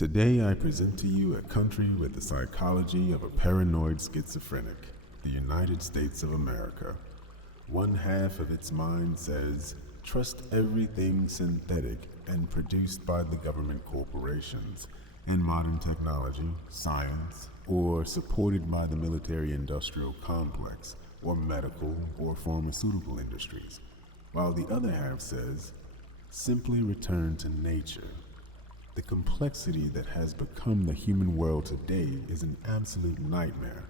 Today I present to you a country with the psychology of a paranoid schizophrenic, the United States of America. One half of its mind says, trust everything synthetic and produced by the government corporations and modern technology, science, or supported by the military-industrial complex, or medical or pharmaceutical industries, while the other half says, simply return to nature. The complexity that has become the human world today is an absolute nightmare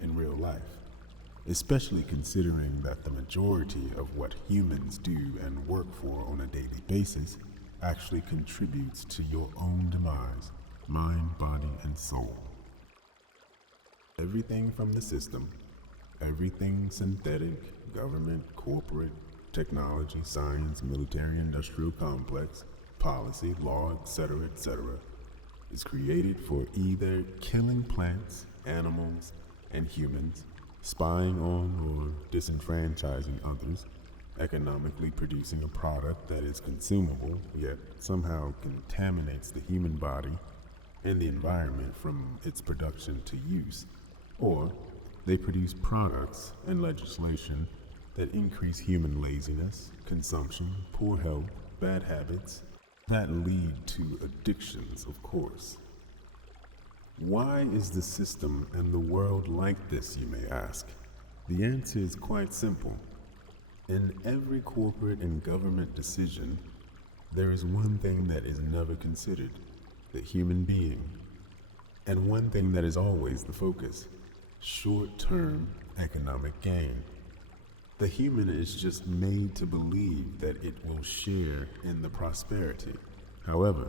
in real life, especially considering that the majority of what humans do and work for on a daily basis actually contributes to your own demise, mind, body, and soul. Everything from the system, everything synthetic, government, corporate, technology, science, military-industrial complex, policy, law, etc., is created for either killing plants, animals, and humans, spying on or disenfranchising others, economically producing a product that is consumable, yet somehow contaminates the human body and the environment from its production to use, or they produce products and legislation that increase human laziness, consumption, poor health, bad habits, that lead to addictions, of course. Why is the system and the world like this, you may ask? The answer is quite simple. In every corporate and government decision, there is one thing that is never considered, the human being. And one thing that is always the focus, short-term economic gain. The human is just made to believe that it will share in the prosperity. However,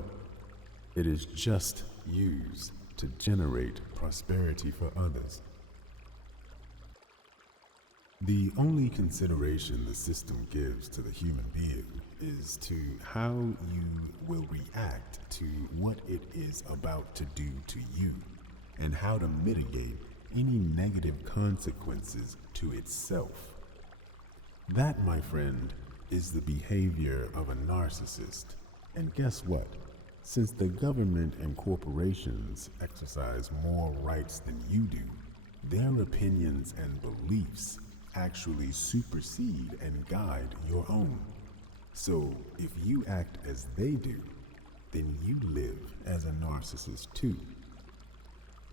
it is just used to generate prosperity for others. The only consideration the system gives to the human being is to how you will react to what it is about to do to you, and how to mitigate any negative consequences to itself. That, my friend, is the behavior of a narcissist. And guess what? Since the government and corporations exercise more rights than you do, their opinions and beliefs actually supersede and guide your own. So if you act as they do, then you live as a narcissist too.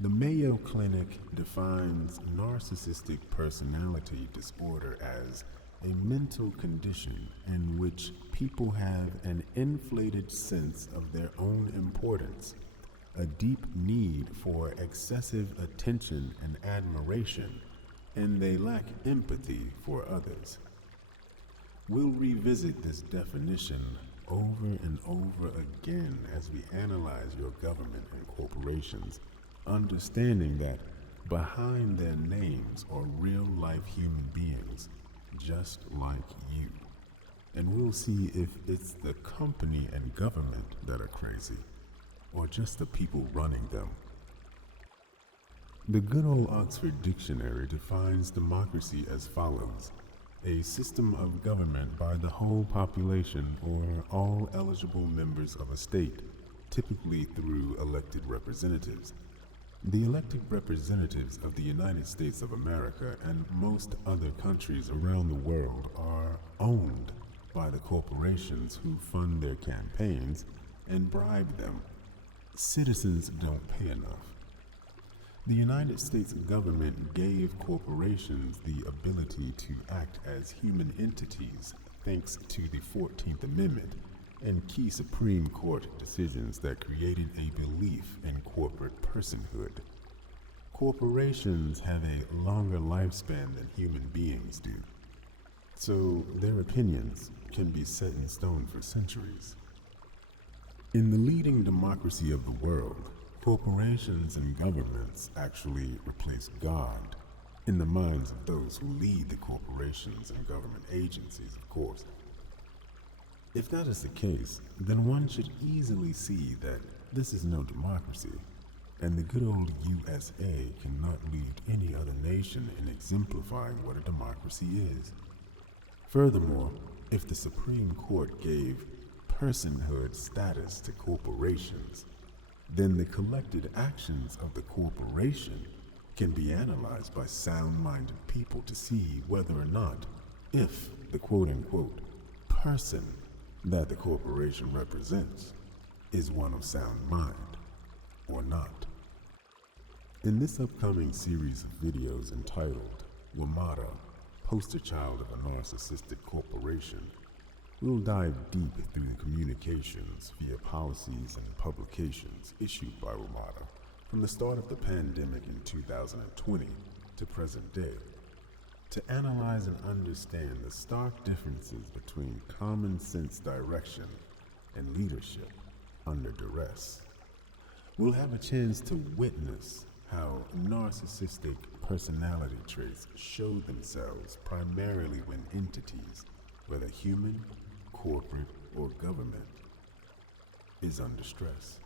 The Mayo Clinic defines narcissistic personality disorder as a mental condition in which people have an inflated sense of their own importance, a deep need for excessive attention and admiration, and they lack empathy for others. We'll revisit this definition over and over again as we analyze your government and corporations, understanding that behind their names are real-life human beings just like you. And we'll see if it's the company and government that are crazy, or just the people running them. The good old Oxford Dictionary defines democracy as follows: a system of government by the whole population or all eligible members of a state, typically through elected representatives. The elected representatives of the United States of America and most other countries around the world are owned by the corporations who fund their campaigns and bribe them. Citizens don't pay enough. The United States government gave corporations the ability to act as human entities thanks to the 14th Amendment and key Supreme Court decisions that created a belief in corporate personhood. Corporations have a longer lifespan than human beings do, so their opinions can be set in stone for centuries. In the leading democracy of the world, corporations and governments actually replace God in the minds of those who lead the corporations and government agencies, of course. If that is the case, then one should easily see that this is no democracy, and the good old USA cannot lead any other nation in exemplifying what a democracy is. Furthermore, if the Supreme Court gave personhood status to corporations, then the collected actions of the corporation can be analyzed by sound-minded people to see whether or not, if the quote-unquote person that the corporation represents is one of sound mind or not. In this upcoming series of videos entitled WMATA, Poster Child of a Narcissistic Corporation, we'll dive deep through the communications via policies and publications issued by WMATA from the start of the pandemic in 2020 to present day, to analyze and understand the stark differences between common sense direction and leadership under duress. We'll have a chance to witness how narcissistic personality traits show themselves primarily when entities, whether human, corporate, or government, is under stress.